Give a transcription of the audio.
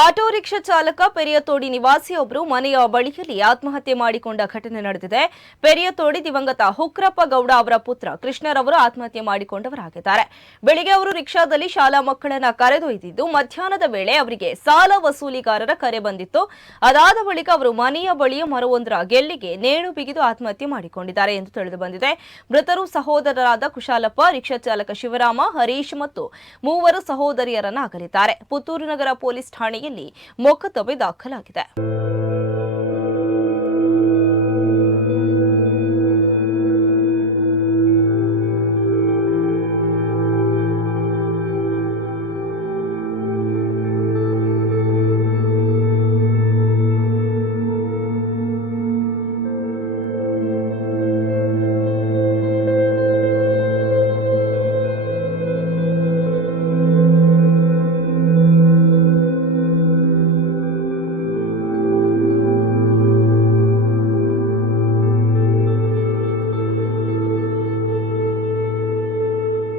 Auto rickshaw ಚಾಲಕ ಪೆರಿಯತೋಡಿ ನಿವಾಸಿಯೊಬ್ಬರು ಮನೆಯ ಬಳಿಯಲ್ಲಿ ಆತ್ಮಹತ್ಯೆ ಮಾಡಿಕೊಂಡ ಘಟನೆ ನಡೆದಿದೆ. ಪೆರಿಯತೋಡಿ ದಿವಂಗತ ಹುಕ್ರಪ್ಪ ಗೌಡ ಅವರ ಪುತ್ರ ಕೃಷ್ಣರವರು ಆತ್ಮಹತ್ಯೆ ಮಾಡಿಕೊಂಡವರಾಗಿದ್ದಾರೆ. ಬೆಳಿಗ್ಗೆ ಅವರು ರಿಕ್ಷಾದಲ್ಲಿ ಶಾಲಾ ಮಕ್ಕಳನ್ನ ಕರೆದೊಯ್ದಿದ್ದು ಮಧ್ಯಾಹ್ನದ ವೇಳೆ ಅವರಿಗೆ ಸಾಲ ವಸೂಲಿಗಾರರ ಕರೆ ಬಂದಿತ್ತು. ಅದಾದ ಬಳಿಕ ಅವರು ಮನೆಯ ಬಳಿಯ ಮರವೊಂದರ ಗೆಲ್ಲಿಗೆ ನೇಣು ಬಿಗಿದು ಆತ್ಮಹತ್ಯೆ ಮಾಡಿಕೊಂಡಿದ್ದಾರೆ ಎಂದು ತಿಳಿದು ಬಂದಿದೆ. ಮೃತರು ಸಹೋದರರಾದ ಕುಶಾಲಪ್ಪ, ರಿಕ್ಷಾ ಚಾಲಕ ಶಿವರಾಮ, ಹರೀಶ್ ಮತ್ತು ಮೂವರು ಸಹೋದರಿಯರನ್ನ ಅಗಲಿದ್ದಾರೆ. ಪುತ್ತೂರು ನಗರ ಪೊಲೀಸ್ ಠಾಣೆಯಲ್ಲಿ ಮೊಕದ್ದಮೆ ದಾಖಲಾಗಿದೆ.